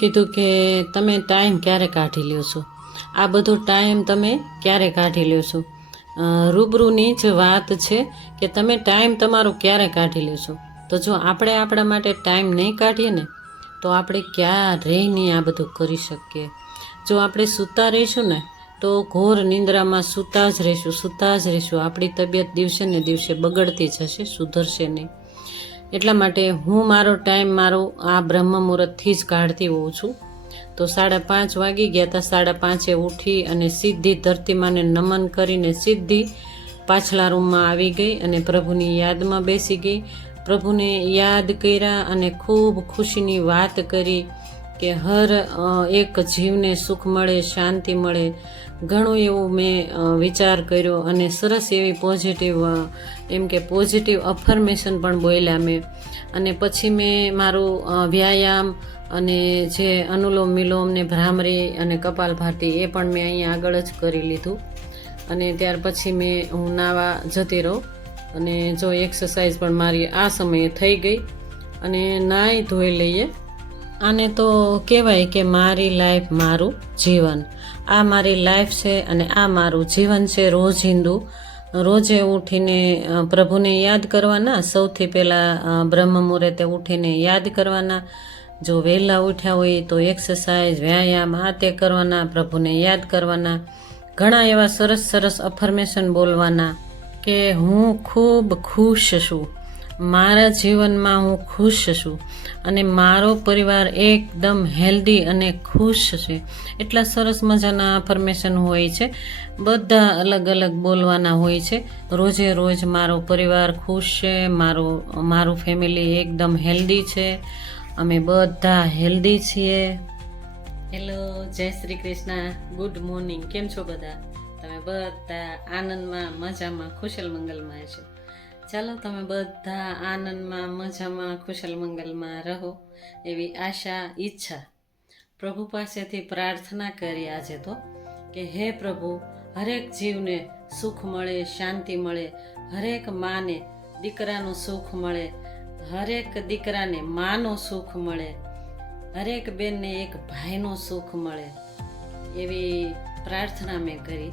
કીધું કે તમે ટાઈમ ક્યારે કાઢી લ્યો છો, આ બધો ટાઈમ તમે ક્યારે કાઢી લ્યો છો. રૂબરૂની જ વાત છે કે તમે ટાઈમ તમારો ક્યારે કાઢી લ્યો છો. તો જો આપણે આપણા માટે ટાઈમ નહીં કાઢીએ ને તો આપણે ક્યારેય નહીં આ બધું કરી શકીએ. જો આપણે સૂતા રહીશું ને તો ઘોર નિંદ્રામાં સૂતા જ રહીશું. આપણી તબિયત દિવસે ને દિવસે બગડતી જશે, સુધરશે નહીં. એટલા માટે હું મારો ટાઈમ આ બ્રહ્મ મુહૂર્તથી જ કાઢતી હોઉં છું. તો 5:30 વાગી ગયા હતા. 5:30 ઉઠી અને સીધી ધરતીમાને નમન કરીને સીધી પાછલા રૂમમાં આવી ગઈ અને પ્રભુની યાદમાં બેસી ગઈ. પ્રભુને યાદ કર્યા અને ખૂબ ખુશીની વાત કરી કે હર એક જીવને સુખ મળે, શાંતિ મળે. ઘણું એવું મેં વિચાર કર્યો અને સરસ એવી પોઝિટિવ અફર્મેશન પણ બોલ્યા મેં. અને પછી મેં મારું વ્યાયામ અને જે અનુલોમ વિલોમ ને ભ્રામરી અને કપાલભાતી એ પણ મેં અહીંયા આગળ જ કરી લીધું. અને ત્યાર પછી હું નાવા જતી રહું અને જો એક્સરસાઇઝ પણ મારી આ સમયે થઈ ગઈ અને નાહી ધોઈ લઈએ. આને તો કહેવાય કે મારી લાઈફ મારું જીવન. આ મારી લાઈફ છે અને આ મારું જીવન છે. રોજે ઉઠીને પ્રભુને યાદ કરવાના. સૌથી પહેલાં બ્રહ્મ મુહૂર્તે ઉઠીને યાદ કરવાના. જો વહેલા ઉઠ્યા હોય તો એક્સરસાઇઝ, વ્યાયામ આ તે કરવાના, પ્રભુને યાદ કરવાના. ઘણા એવા સરસ અફર્મેશન બોલવાના કે હું ખૂબ ખુશ છું, મારા જીવનમાં હું ખુશ છું અને મારો પરિવાર એકદમ હેલ્ધી અને ખુશ છે. એટલા સરસ મજાના અફર્મેશન હોય છે, બધા અલગ અલગ બોલવાના હોય છે. રોજે રોજ મારો પરિવાર ખુશ છે, મારું ફેમિલી એકદમ હેલ્ધી છે, અમે બધા હેલ્ધી છીએ. હેલો, જય શ્રી કૃષ્ણ, ગુડ મોર્નિંગ. કેમ છો બધા? તમે બધા આનંદમાં, મજામાં, ખુશલ મંગલમાં છો. ચાલો, તમે બધા આનંદમાં, મજામાં, ખુશલ મંગલમાં રહો એવી આશા, ઈચ્છા પ્રભુ પાસેથી પ્રાર્થના કરી આજે તો કે હે પ્રભુ, હરેક જીવને સુખ મળે, શાંતિ મળે. હરેક માને દીકરાનું સુખ મળે, હરેક દીકરાને માનો સુખ મળે, હરેક બેનને એક ભાઈનો સુખ મળે એવી પ્રાર્થના મેં કરી.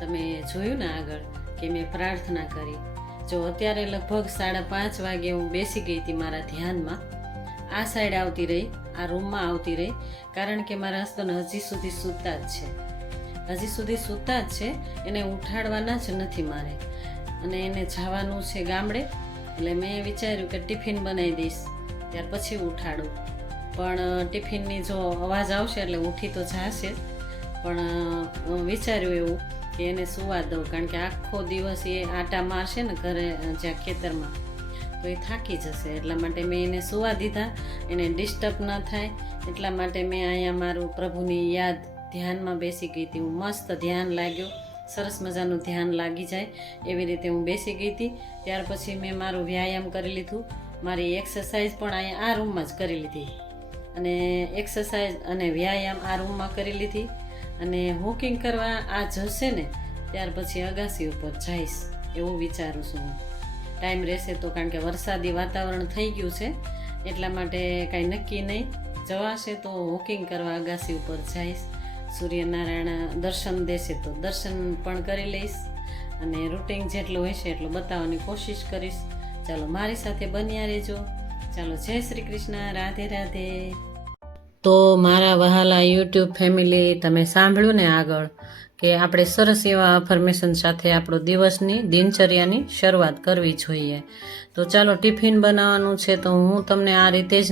તમે જોયું ને આગળ કે મેં પ્રાર્થના કરી. જો અત્યારે લગભગ 5:30 વાગે હું બેસી ગઈ હતી મારા ધ્યાનમાં. આ સાઈડ આવતી રહી, આ રૂમમાં આવતી રહી, કારણ કે મારા હસબન્ડ હજી સુધી સૂતા જ છે. એને ઉઠાડવાના જ નથી મારે અને એને જવાનું છે ગામડે. એટલે મેં વિચાર્યું કે ટિફિન બનાવી દઈશ, ત્યાર પછી ઉઠાડું. પણ ટિફિનની જો અવાજ આવશે એટલે ઉઠી તો જશે, પણ વિચાર્યું એવું કે એને સુવા દઉં, કારણ કે આખો દિવસ એ આટા મારશે ને ઘરે જ્યાં ખેતરમાં તો એ થાકી જશે. એટલા માટે મેં એને સુવા દીધા, એને ડિસ્ટર્બ ન થાય એટલા માટે મેં અહીંયા મારું પ્રભુની યાદ ધ્યાનમાં બેસી ગઈ હતી. હું મસ્ત ધ્યાન લાગ્યો, સરસ મજાનું ધ્યાન લાગી જાય એવી રીતે હું બેસી ગઈ હતી. ત્યાર પછી મેં મારું વ્યાયામ કરી લીધું, મારી એક્સરસાઇઝ પણ અહીંયા આ રૂમમાં જ કરી લીધી અને એક્સરસાઇઝ અને વ્યાયામ આ રૂમમાં કરી લીધી. અને વોકિંગ કરવા આ જશે ને ત્યાર પછી અગાસી ઉપર જઈશ એવું વિચારું છું હું. ટાઈમ રહેશે તો, કારણ કે વરસાદી વાતાવરણ થઈ ગયું છે એટલા માટે કાંઈ નક્કી નહીં. જવાશે તો વોકિંગ કરવા અગાસી ઉપર જઈશ. સૂર્યનારાયણ દર્શન દેશે તો દર્શન પણ કરી લઈશ અને રૂટિન જેટલું હશે એટલું બતાવવાની કોશિશ કરીશ. ચાલો, મારી સાથે બન્યા રહેજો. ચાલો, જય શ્રી કૃષ્ણ, રાધે રાધે. તો મારા વહાલા યુટ્યુબ ફેમિલી, તમે સાંભળ્યું ને આગળ કે આપણે સરસ એવા અફર્મેશન સાથે આપણો દિવસની દિનચર્યાની શરૂઆત કરવી જોઈએ. તો ચાલો, ટિફિન બનાવવાનું છે તો હું તમને આ રીતે જ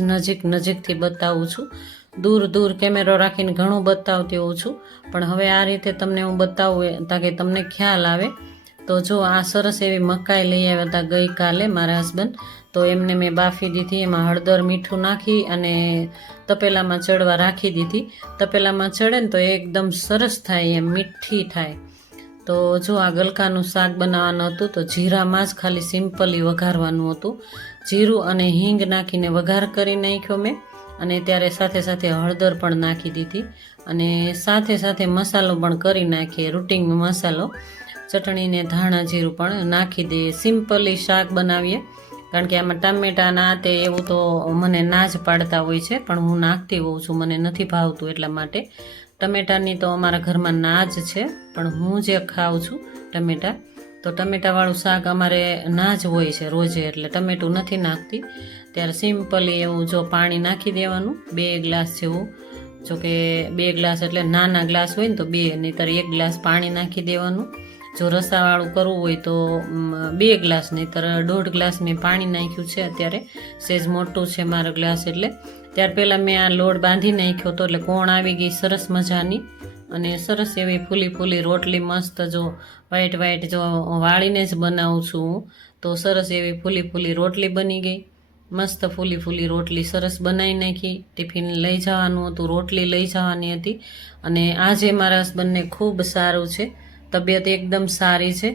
નજીકથી બતાવું છું. દૂર કેમેરો રાખીને ઘણું બતાવતી હોઉં છું, પણ હવે આ રીતે તમને હું બતાવું તાકે તમને ખ્યાલ આવે. તો જો આ સરસ એવી મકાઈ લઈ આવ્યા હતા ગઈકાલે મારા હસબન્ડ, તો એમને મેં બાફી દીધી, એમાં હળદર મીઠું નાખી અને તપેલામાં ચડવા રાખી દીધી. તપેલામાં ચડે ને તો એકદમ સરસ થાય, એમ મીઠી થાય. તો જો આ ગલકાનું શાક બનાવવાનું હતું તો જીરામાં જ ખાલી સિમ્પલી વઘારવાનું હતું. જીરું અને હિંગ નાખીને વઘાર કરી નાખ્યો મેં અને ત્યારે સાથે હળદર પણ નાખી દીધી અને સાથે મસાલો પણ કરી નાખીએ, રૂટિન મસાલો, ચટણીને ધાણા જીરું પણ નાખી દઈએ. સિમ્પલી શાક બનાવીએ. કારણ કે આમાં ટામેટા ના તે એવું તો મને ના જ પાડતા હોય છે, પણ હું નાખતી હોઉં છું, મને નથી ભાવતું એટલા માટે. ટમેટાની તો અમારા ઘરમાં ના જ છે, પણ હું જે ખાઉં છું ટમેટા, તો ટમેટાવાળું શાક અમારે ના જ હોય છે રોજે, એટલે ટમેટું નથી નાખતી. ત્યારે સિમ્પલી એવું જો પાણી નાખી દેવાનું 2 ગ્લાસ જેવું, જો કે 2 ગ્લાસ એટલે નાના ગ્લાસ હોય ને તો 2, નહીંતર 1 ગ્લાસ પાણી નાખી દેવાનું. જો રસાવાળું કરવું હોય તો 2 ગ્લાસ, નહીંતર 1.5 ગ્લાસ મેં પાણી નાખ્યું છે અત્યારે. સેજ મોટું છે મારો ગ્લાસ એટલે. ત્યાર પહેલાં મેં આ લોટ બાંધી નાખ્યો હતો, એટલે કોણ આવી ગઈ સરસ મજાની, અને સરસ એવી ફૂલી રોટલી મસ્ત, જો વ્હાઈટ જો વાળીને જ બનાવું છું હું, તો સરસ એવી ફૂલી રોટલી બની ગઈ. મસ્ત ફૂલી રોટલી સરસ બનાવી નાખી. ટિફિન લઈ જવાનું હતું, રોટલી લઈ જવાની હતી. અને આજે મારા હસબન્ડને ખૂબ સારું છે, તબિયત એકદમ સારી છે.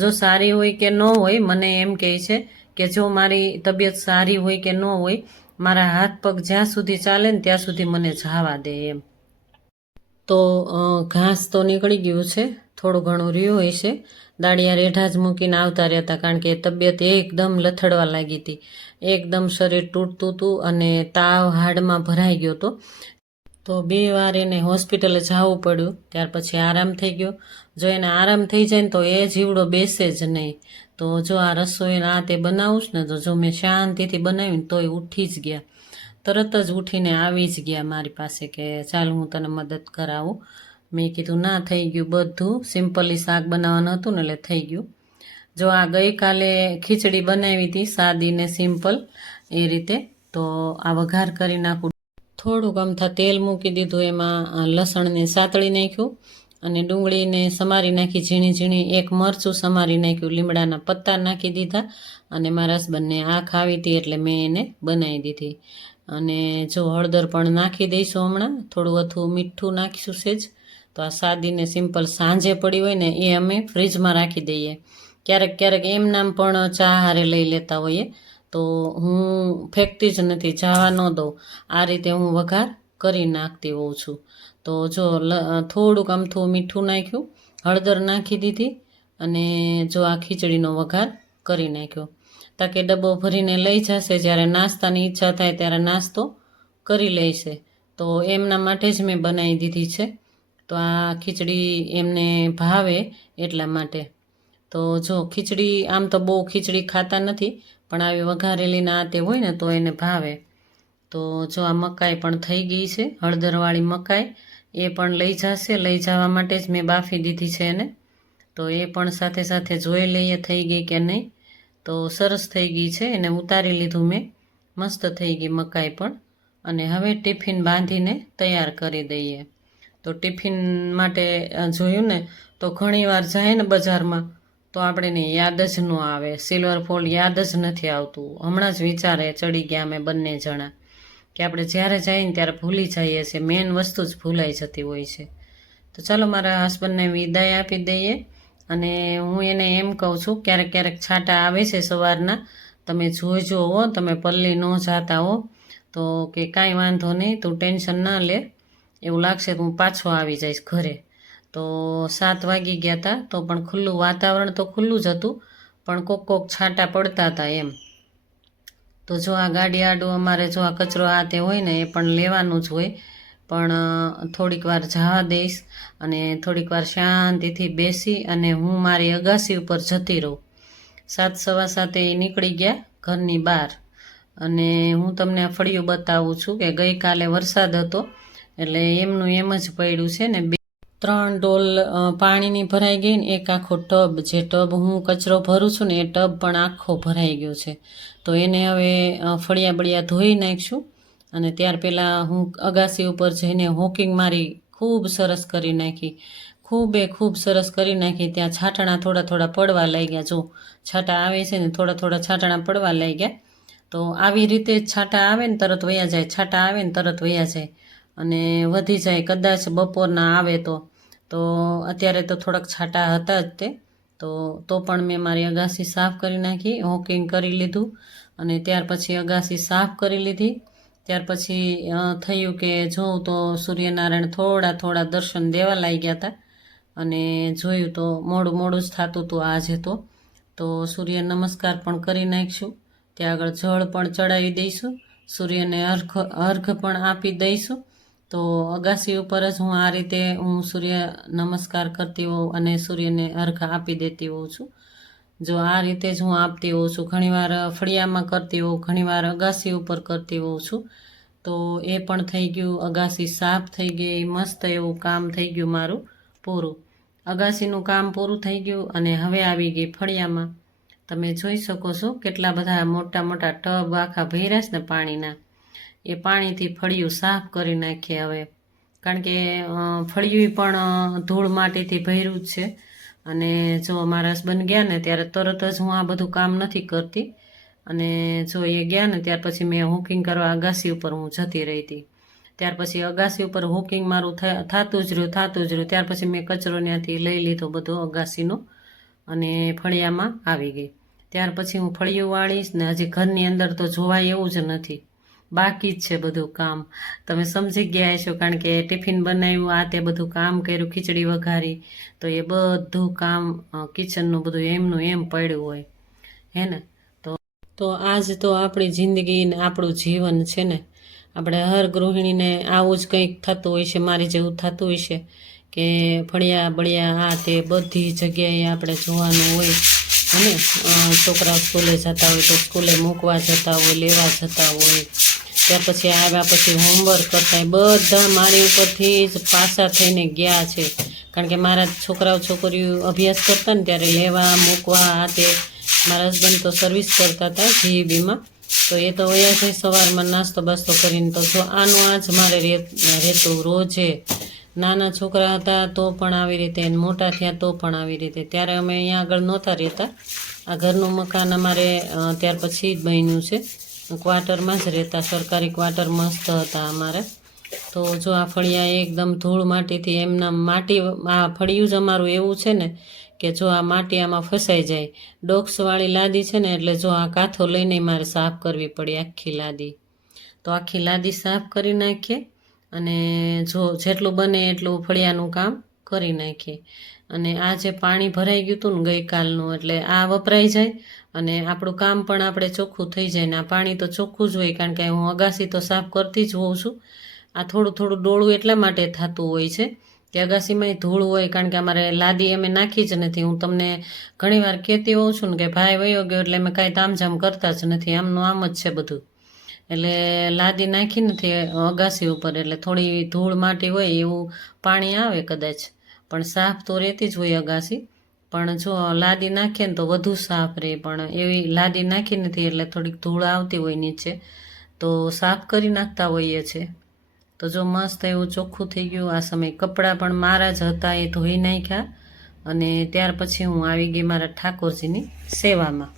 જો સારી હોય કે ન હોય, મને એમ કહે છે કે જો મારી તબિયત સારી હોય કે ન હોય, મારા હાથ પગ જ્યાં સુધી ચાલે ને ત્યાં સુધી મને જવા દે એમ. તો ઘાસ તો નીકળી ગયું છે, થોડું ઘણું રહ્યું હોય છે. દાળિયા રેઢા જ મૂકીને આવતા રહેતા, કારણ કે તબિયત એકદમ લથડવા લાગી હતી, એકદમ શરીર તૂટતું હતું અને તાવ હાડમાં ભરાઈ ગયો હતો. તો 2 વાર એને હોસ્પિટલે જવું પડ્યું. ત્યાર પછી આરામ થઈ ગયો. જો એને આરામ થઈ જાય ને તો એ જીવડો બેસે જ નહીં. તો જો આ રસોઈ આ તે બનાવું ને, તો જો મેં શાંતિથી બનાવ્યું તોય ઉઠી જ ગયા, તરત જ ઉઠીને આવી જ ગયા મારી પાસે કે ચાલ હું તને મદદ કરાવું. મેં કીધું ના, થઈ ગયું બધું, સિમ્પલી શાક બનાવવાનું હતું ને એટલે થઈ ગયું. જો આ ગઈકાલે ખીચડી બનાવી હતી, સાદી ને સિમ્પલ એ રીતે. તો આ વઘાર કરી નાખું. થોડુંક અમથા તેલ મૂકી દીધું, એમાં લસણને સાતળી નાખ્યું અને ડુંગળીને સમારી નાખી ઝીણી, 1 મરચું સમારી નાખ્યું, લીમડાના પત્તા નાખી દીધા. અને મારા હસબન્ડને આ ખાવી હતી એટલે મેં એને બનાવી દીધી. અને જો હળદર પણ નાખી દઈશું હમણાં, થોડું અથું મીઠું નાખીશું સેજ. તો આ સાદી ને સિમ્પલ સાંજે પડી હોય ને એ અમે ફ્રીજમાં રાખી દઈએ. ક્યારેક એમ નામ પણ ચા હારે લઈ લેતા હોઈએ, તો હું ફેંકતી જ નથી, જવા ન દઉં. આ રીતે હું વઘાર કરી નાખતી હોઉં છું. તો જો થોડુંક અમથું મીઠું નાખ્યું, હળદર નાખી દીધી, અને જો આ ખીચડીનો વઘાર કરી નાખ્યો. તાકે ડબ્બો ભરીને લઈ જશે, જ્યારે નાસ્તાની ઈચ્છા થાય ત્યારે નાસ્તો કરી લેશે. તો એમના માટે જ મેં બનાવી દીધી છે. તો આ ખીચડી એમને ભાવે એટલા માટે. તો જો ખીચડી, આમ તો બહુ ખીચડી ખાતા નથી, પણ આવી વઘારેલી ના તે હોય ને તો એને ભાવે. તો જો આ મકાઈ પણ થઈ ગઈ છે, હળદરવાળી મકાઈ, એ પણ લઈ જશે. લઈ જવા માટે જ મેં બાફી દીધી છે એને. તો એ પણ સાથે જોઈ લઈએ થઈ ગઈ કે નહીં. તો સરસ થઈ ગઈ છે, એને ઉતારી લીધું મેં, મસ્ત થઈ ગઈ મકાઈ પણ. અને હવે ટિફિન બાંધીને તૈયાર કરી દઈએ. તો ટિફિન માટે જોયું ને, તો ઘણીવાર જાય ને બજારમાં તો આપણને યાદ જ ન આવે, સિલ્વર ફોલ યાદ જ નથી આવતું. હમણાં જ વિચારે ચડી ગયા અમે બંને જણા કે આપણે જ્યારે જઈએ ને ત્યારે ભૂલી જઈએ છીએ, મેઇન વસ્તુ જ ભૂલાઈ જતી હોય છે. તો ચાલો મારા હસબન્ડને વિદાય આપી દઈએ. અને હું એને એમ કહું છું, ક્યારેક છાંટા આવે છે સવારના, તમે જોઈજો હો, તમે પલ્લી ન જાતા હો, તો કે કાંઈ વાંધો નહીં, તું ટેન્શન ના લે, એવું લાગશે તો હું પાછો આવી જઈશ ઘરે. તો 7 વાગી ગયા હતા, તો પણ ખુલ્લું વાતાવરણ તો ખુલ્લું જ હતું, પણ કોક છાંટા પડતા હતા એમ. તો જો આ ગાડી આડું અમારે જો આ કચરો આ તે હોય ને એ પણ લેવાનું જ હોય, પણ થોડીક વાર જવા દઈશ અને થોડીક વાર શાંતિથી બેસી અને હું મારી અગાસી ઉપર જતી રહું. 7:15 એ નીકળી ગયા ઘરની બહાર. અને હું તમને આ ફળિયું બતાવું છું કે ગઈકાલે વરસાદ હતો, એટલે એમનું એમ જ પડ્યું છે ને. 3 ડોલ પાણીની ભરાઈ ગઈ ને, એક આખો ટબ, જે ટબ હું કચરો ભરું છું ને એ ટબ પણ આખો ભરાઈ ગયો છે. તો એને હવે ફળિયા બળિયા ધોઈ નાખીશું. અને ત્યાર પહેલાં હું અગાસી ઉપર જઈને હોકિંગ મારી ખૂબ સરસ કરી નાખી, ખૂબ સરસ કરી નાખી. ત્યાં છાંટણા થોડા પડવા લાગ્યા. જો છાંટા આવે છે ને, થોડા છાંટણા પડવા લાગ્યા. તો આવી રીતે છાંટા આવે ને તરત વયા જાય, છાંટા આવે ને તરત વયા જાય, અને વધી જાય. કદાચ બપોરના આવે તો અત્યારે તો થોડાક છાંટા હતા જ તે. તો પણ મેં મારી અગાસી સાફ કરી નાખી, હોકિંગ કરી લીધું. અને ત્યાર પછી અગાસી સાફ કરી લીધી. ત્યાર પછી થયું કે જોઉં તો સૂર્યનારાયણ થોડા દર્શન દેવા લાગ્યા હતા. અને જોયું તો મોડું જ થતું હતું આજે તો સૂર્ય નમસ્કાર પણ કરી નાખીશું. ત્યાં આગળ જળ પણ ચડાવી દઈશું, સૂર્યને અર્ઘ પણ આપી દઈશું. તો અગાસી ઉપર જ હું આ રીતે સૂર્ય નમસ્કાર કરતી હોઉં અને સૂર્યને અર્ઘ આપી દેતી હોઉં છું. જો આ રીતે જ હું આપતી હોઉં છું. ઘણીવાર ફળિયામાં કરતી હોઉં, ઘણીવાર અગાસી ઉપર કરતી હોઉં છું. તો એ પણ થઈ ગયું, અગાસી સાફ થઈ ગઈ, મસ્ત એવું કામ થઈ ગયું મારું પૂરું. અગાસીનું કામ પૂરું થઈ ગયું અને હવે આવી ગઈ ફળિયામાં. તમે જોઈ શકો છો કેટલા બધા મોટા મોટા ટબ આખા ભર્યા છે ને પાણીના. એ પાણીથી ફળિયું સાફ કરી નાખીએ હવે, કારણ કે ફળિયું પણ ધૂળ માટીથી ભર્યું જ છે. અને જો મારા હસબન્ડ ગયા ને ત્યારે તરત જ હું આ બધું કામ નથી કરતી, અને જો એ ગયા ને ત્યાર પછી મેં હુકિંગ કરવા અગાસી ઉપર હું જતી રહી હતી. ત્યાર પછી અગાસી ઉપર હુકિંગ મારું થતું જ રહ્યું. ત્યાર પછી મેં કચરો ત્યાંથી લઈ લીધો બધો અગાસીનો અને ફળિયામાં આવી ગઈ. ત્યાર પછી હું ફળિયું વાળીશ ને હજી ઘરની અંદર તો જોવાય એવું જ નથી, બાકી જ છે બધું કામ. તમે સમજી ગયા છો, કારણ કે ટિફિન બનાવ્યું, આ તે બધું કામ કર્યું, ખીચડી વઘારી, તો એ બધું કામ કિચનનું બધું એમનું એમ પડ્યું હોય હે ને. તો આજ તો આપણી જિંદગી ને આપણું જીવન છે ને. આપણે હર ગૃહિણીને આવું જ કંઈક થતું હોય છે, મારી જેવું થતું હોય છે કે ફળિયા બળિયા આ તે બધી જગ્યાએ આપણે જોવાનું હોય. અને છોકરાઓ સ્કૂલે જતા હોય તો સ્કૂલે મૂકવા જતા હોય, લેવા જતા હોય. ત્યાર પછી આવ્યા પછી હોમવર્ક કરતા બધા મારી ઉપરથી જ પાછા થઈને ગયા છે. કારણ કે મારા છોકરીઓ અભ્યાસ કરતા ને ત્યારે લેવા મૂકવા આ તે. મારા હસબન્ડ તો સર્વિસ કરતા હતા જીઈબીમાં, તો એ તો વયા છે સવારમાં નાસ્તો બાસ્તો કરીને. તો જો આનું આ જ મારે રહેતું રોજે. નાના છોકરા હતા તો પણ આવી રીતે, મોટા થયા તો પણ આવી રીતે. ત્યારે અમે અહીંયા આગળ નહોતા રહેતા, આ ઘરનું મકાન અમારે ત્યાર પછી જ બન્યું છે. ક્વાર્ટરમાં જ રહેતા, સરકારી ક્વાર્ટર મસ્ત હતા અમારે. તો જો આ ફળિયા એકદમ ધૂળ માટીથી એમના માટી, આ ફળિયું જ અમારું એવું છે ને કે જો આ માટી આમાં ફસાઈ જાય. ડોક્સવાળી લાદી છે ને, એટલે જો આ કાંથો લઈને મારે સાફ કરવી પડી આખી લાદી. તો આખી લાદી સાફ કરી નાખીએ અને જો જેટલું બને એટલું ફળિયાનું કામ કરી નાખીએ. અને આ જે પાણી ભરાઈ ગયું હતું ને ગઈકાલનું, એટલે આ વપરાઈ જાય અને આપણું કામ પણ આપણે ચોખ્ખું થઈ જાય. ને આ પાણી તો ચોખ્ખું જ હોય, કારણ કે હું અગાસી તો સાફ કરતી જ હોઉં છું. આ થોડું થોડું ડોળું એટલા માટે થતું હોય છે કે અગાસીમાંય ધૂળ હોય, કારણ કે અમારે લાદી અમે નાખી જ નથી. હું તમને ઘણીવાર કહેતી હોઉં છું ને કે ભાઈ વયો ગયો એટલે અમે કાંઈ તામઝામ કરતા જ નથી, આમનું આમ જ છે બધું. એટલે લાદી નાખી નથી અગાસી ઉપર, એટલે થોડી ધૂળ માટી હોય એવું પાણી આવે કદાચ, પણ સાફ તો રહેતી જ હોય અગાસી. પણ જો લાદી નાખીએ ને તો વધુ સાફ રહે, પણ એવી લાદી નાખી નથી એટલે થોડીક ધૂળ આવતી હોય નીચે, તો સાફ કરી નાખતા હોઈએ છીએ. તો જો મસ્ત એવું ચોખ્ખું થઈ ગયું. આ સમયે કપડાં પણ મારા જ હતા, એ ધોઈ નાખ્યા અને ત્યાર પછી હું આવી ગઈ મારા ઠાકોરજીની સેવામાં.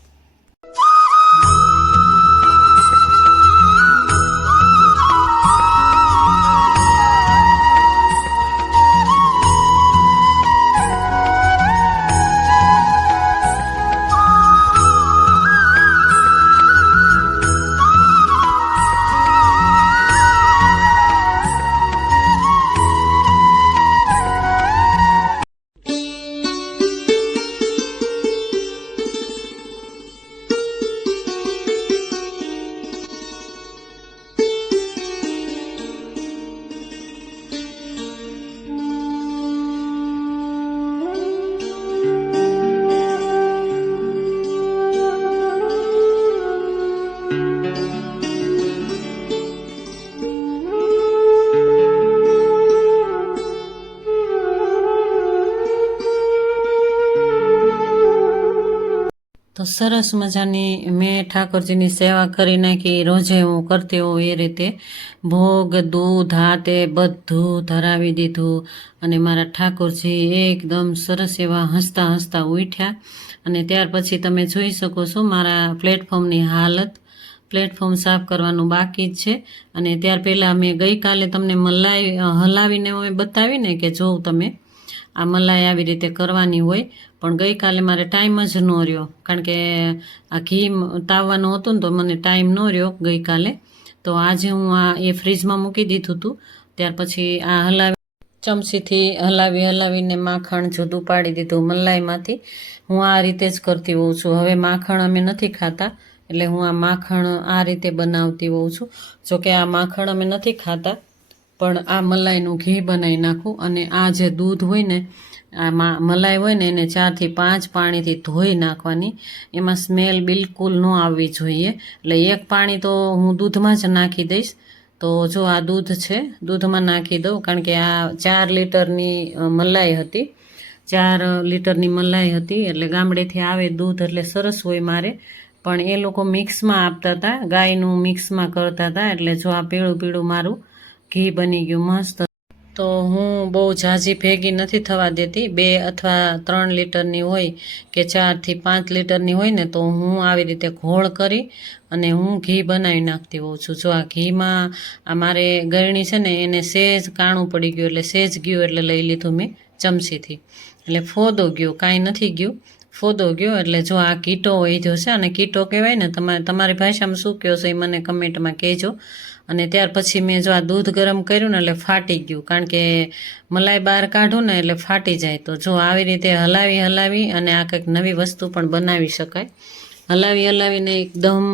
તો સરસ મજાની મેં ઠાકોરજીની સેવા કરી નાખી. રોજે હું કરતી હોઉં એ રીતે ભોગ, દૂધ, હાથે બધું ધરાવી દીધું અને મારા ઠાકોરજી એકદમ સરસ એવા હસતા હસતા ઉઠ્યા. અને ત્યાર પછી તમે જોઈ શકો છો મારા પ્લેટફોર્મની હાલત. પ્લેટફોર્મ સાફ કરવાનું બાકી જ છે. અને ત્યાર પહેલાં મેં ગઈકાલે તમને મલાઈ હલાવીને મેં બતાવીને કે જો તમે આ મલાઈ આવી રીતે કરવાની હોય, પણ ગઈકાલે મારે ટાઈમ જ ન રહ્યો, કારણ કે આ ઘી તાવવાનું હતું ને તો મને ટાઈમ ન રહ્યો ગઈકાલે. તો આજે હું આ એ ફ્રીજમાં મૂકી દીધું હતું. ત્યાર પછી આ ચમચીથી હલાવીને માખણ જુદું પાડી દીધું મલાઈમાંથી. હું આ રીતે જ કરતી હોઉં છું. હવે માખણ અમે નથી ખાતા, એટલે હું આ માખણ આ રીતે બનાવતી હોઉં છું. જોકે આ માખણ અમે નથી ખાતા, પણ આ મલાઈનું ઘી બનાવી નાખું. અને આ જે દૂધ હોય ને, આ મલાઈ હોય ને, એને 4 થી 5 પાણીથી ધોઈ નાખવાની. એમાં સ્મેલ બિલકુલ ન આવવી જોઈએ. એટલે એક પાણી તો હું દૂધમાં જ નાખી દઈશ. તો જો આ દૂધ છે, દૂધમાં નાખી દઉં, કારણ કે આ 4 લીટરની મલાઈ હતી. 4 લીટરની મલાઈ હતી, એટલે ગામડેથી આવે દૂધ એટલે સરસ હોય મારે. પણ એ લોકો મિક્સમાં આપતા હતા, ગાયનું મિક્સમાં કરતા હતા. એટલે જો આ પીળું પીળું મારું ઘી બની ગયું મસ્ત. તો હું બહુ ઝાઝી ભેગી નથી થવા દેતી. 2 અથવા 3 લીટરની હોય કે 4 થી 5 લીટરની હોય ને, તો હું આવી રીતે ઘોળ કરી અને હું ઘી બનાવી નાખતી હોઉં છું. જો આ ઘીમાં આ મારે ગળણી છે ને, એને સેજ કાણું પડી ગયું, એટલે સેજ ગયું એટલે લઈ લીધું મેં ચમચીથી. એટલે ફોદો ગયો, કાંઈ નથી ગયું, ફોદો ગયો. એટલે જો આ કીટો વળ્યો છે, અને કીટો કહેવાય ને, તમારી ભાષામાં શું કહો છો એ મને કમેન્ટમાં કહેજો. અને ત્યાર પછી મેં જો આ દૂધ ગરમ કર્યું ને, એટલે ફાટી ગયું, કારણ કે મલાઈ બહાર કાઢું ને એટલે ફાટી જાય. તો જો આવી રીતે હલાવી અને આ કંઈક નવી વસ્તુ પણ બનાવી શકાય. હલાવીને એકદમ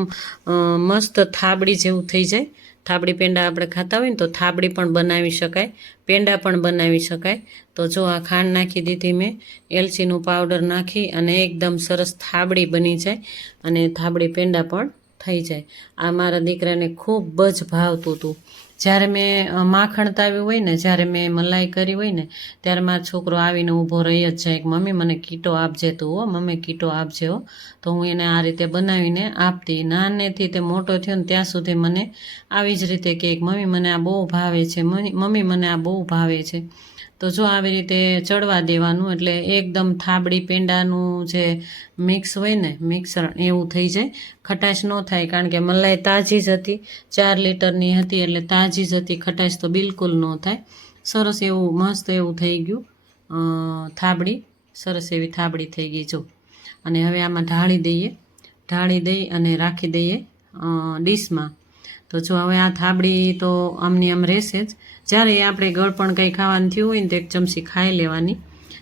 મસ્ત થાબડી જેવું થઈ જાય. થાબડી પેંડા આપણે ખાતા હોય ને, તો થાબડી પણ બનાવી શકાય, પેંડા પણ બનાવી શકાય. તો જો આ ખાંડ નાખી દીધી મેં, એલચીનું પાવડર નાખી અને એકદમ સરસ થાબડી બની જાય, અને થાબડી પેંડા પણ થઈ જાય. આ મારા દીકરાને ખૂબ જ ભાવતું હતું. જ્યારે મેં માખણ તાવ્યું હોય ને, જ્યારે મેં મલાઈ કરી હોય ને, ત્યારે મારો છોકરો આવીને ઊભો રહી જ જાય કે મમ્મી મને કીટો આપજે તું, હો મમ્મી કીટો આપજે હો. તો હું એને આ રીતે બનાવીને આપતી. નાનેથી તે મોટો થયો ને ત્યાં સુધી મને આવી જ રીતે કહે કે મમ્મી મને આ બહુ ભાવે છે, મમ્મી મને આ બહુ ભાવે છે. તો જો આવી રીતે ચડવા દેવાનું, એટલે એકદમ થાબડી પેંડાનું જે મિક્સ હોય ને, મિક્સર એવું થઈ જાય. ખટાશ ન થાય, કારણ કે મલાઈ તાજી જ હતી, 4 લીટરની હતી, એટલે તાજી જ હતી, ખટાશ તો બિલકુલ ન થાય. સરસ એવું મસ્ત એવું થઈ ગયું થાબડી, સરસ એવી થાબડી થઈ ગઈ જો. અને હવે આમાં ઢાળી દઈ અને રાખી દઈએ ડીશમાં. તો જો હવે આ થાબડી તો આમની આમ રહેશે જ. જ્યારે આપણે ગળપણ કંઈ ખાવાનું થયું હોય ને, તો 1 ચમચી ખાઈ લેવાની.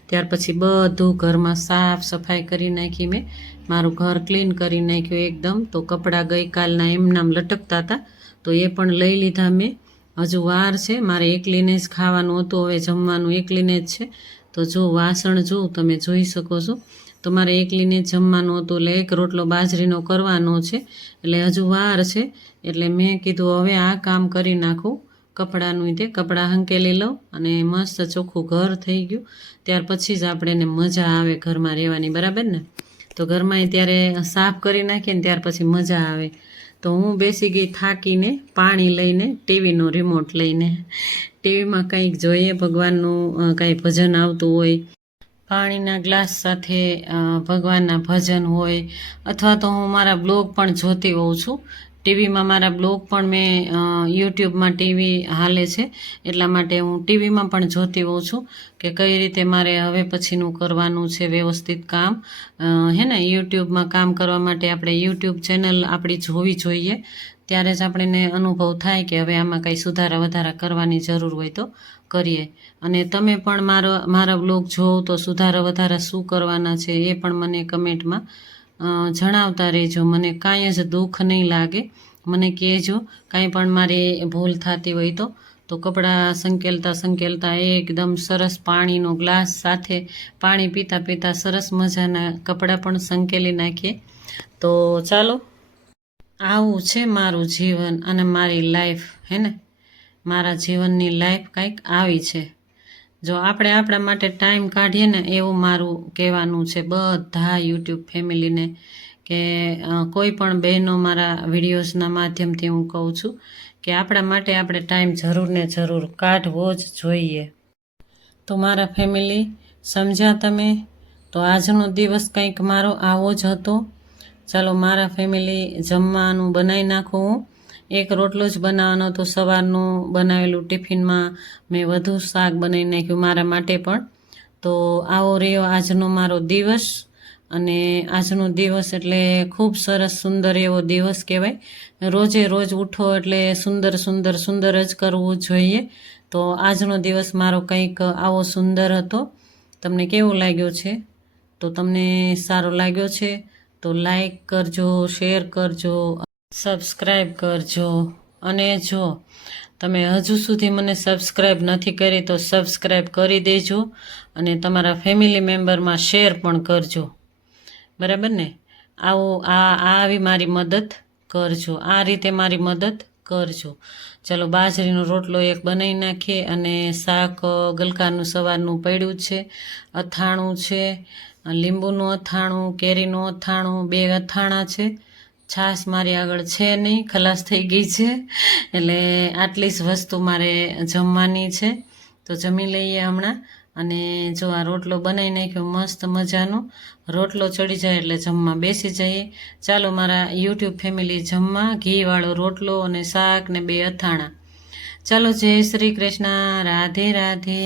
ત્યાર પછી બધું ઘરમાં સાફ સફાઈ કરી નાખી મેં, મારું ઘર ક્લીન કરી નાખ્યું એકદમ. તો કપડાં ગઈકાલના એમનામ લટકતા હતા, તો એ પણ લઈ લીધા મેં. હજુ વાર છે, મારે એકલીને જ ખાવાનું હતું, હવે જમવાનું એકલીને જ છે. તો જો વાસણ જો તમે જોઈ શકો છો, તો મારે એકલીને જ જમવાનું હતું, એટલે 1 રોટલો બાજરીનો કરવાનો છે, એટલે હજુ વાર છે. એટલે મેં કીધું હવે આ કામ કરી નાખું કપડાનું. તે કપડાં હંકેલી લઉં, અને મસ્ત ચોખ્ખું ઘર થઈ ગયું. ત્યાર પછી જ આપણે એને મજા આવે ઘરમાં રહેવાની, બરાબર ને? તો ઘરમાં ત્યારે સાફ કરી નાખીએ ને ત્યાર પછી મજા આવે. તો હું બેસી ગઈ થાકીને, પાણી લઈને, ટીવીનો રિમોટ લઈને. ટીવીમાં કંઈક જોઈએ, ભગવાનનું કાંઈ ભજન આવતું હોય, પાણીના ગ્લાસ સાથે ભગવાનના ભજન હોય, અથવા તો હું મારા બ્લોગ પણ જોતી હોઉં છું. ટીવીમાં મારા બ્લોગ પણ મેં યુટ્યુબમાં ટીવી હાલે છે, એટલા માટે હું ટીવીમાં પણ જોતી હોઉં છું કે કઈ રીતે મારે હવે પછીનું કરવાનું છે વ્યવસ્થિત કામ. હે ને, યુટ્યુબમાં કામ કરવા માટે આપણે યુટ્યુબ ચેનલ આપણી જોવી જોઈએ, ત્યારે જ આપણને અનુભવ થાય કે હવે આમાં કંઈ સુધારા વધારા કરવાની જરૂર હોય તો કરીએ. અને તમે પણ મારા બ્લોગ જોવો તો સુધારા વધારા શું કરવાના છે એ પણ મને કમેન્ટમાં જણાવતા રહેજો. મને કાંઈ જ દુઃખ નહીં લાગે, મને કહેજો કાંઈ પણ મારી ભૂલ થતી હોય તો કપડાં સંકેલતા એકદમ સરસ પાણીનો ગ્લાસ સાથે પાણી પીતા સરસ મજાના કપડાં પણ સંકેલી નાખીએ. તો ચાલો, આવું છે મારું જીવન અને મારી લાઈફ, હે ને? મારા જીવનની લાઈફ કંઈક આવી છે. જો આપણે આપણા માટે ટાઈમ કાઢીએ ને, એવું મારું કહેવાનું છે બધા યુટ્યુબ ફેમિલીને, કે કોઈ પણ બહેનો મારા વિડીયોઝના માધ્યમથી હું કહું છું કે આપણા માટે આપણે ટાઈમ જરૂર ને જરૂર કાઢવો જ જોઈએ. તો મારા ફેમિલી, સમજ્યા તમે? તો આજનો દિવસ કંઈક મારો આવો જ હતો. ચાલો મારા ફેમિલી, જમવાનું બનાવી નાખું હું. 1 રોટલો જ બનાવવાનો હતો, સવારનું બનાવેલું ટિફિનમાં મેં વધુ શાક બનાવી નાખ્યું મારા માટે પણ. તો આવો રહ્યો આજનો મારો દિવસ. અને આજનો દિવસ એટલે ખૂબ સરસ સુંદર એવો દિવસ કહેવાય. રોજે રોજ ઉઠો એટલે સુંદર જ કરવું જોઈએ. તો આજનો દિવસ મારો કંઈક આવો સુંદર હતો. તમને કેવો લાગ્યો છે? તો તમને સારો લાગ્યો છે તો લાઈક કરજો, શેર કરજો, સબસ્ક્રાઈબ કરજો. અને જો તમે હજુ સુધી મને સબસ્ક્રાઈબ નથી કરી તો સબસ્ક્રાઈબ કરી દેજો અને તમારા ફેમિલી મેમ્બરમાં શેર પણ કરજો. બરાબર ને? આવી મારી મદદ કરજો, આ રીતે મારી મદદ કરજો. ચાલો બાજરીનો રોટલો એક બનાવી નાખીએ અને શાક ગલકાનું સવારનું પડ્યું છે, અથાણું છે, લીંબુનું અથાણું, કેરીનું અથાણું, 2 અથાણા છે. છાશ મારી આગળ છે નહીં, ખલાસ થઈ ગઈ છે, એટલે આટલી જ વસ્તુ મારે જમવાની છે. તો જમી લઈએ હમણાં. અને જો આ રોટલો બનાવી નાખ્યો મસ્ત મજાનો. રોટલો ચડી જાય એટલે જમવા બેસી જઈએ. ચાલો મારા યુટ્યુબ ફેમિલી જમવા. ઘીવાળો રોટલો અને શાક ને 2 અથાણા. ચાલો જય શ્રી કૃષ્ણ, રાધે રાધે.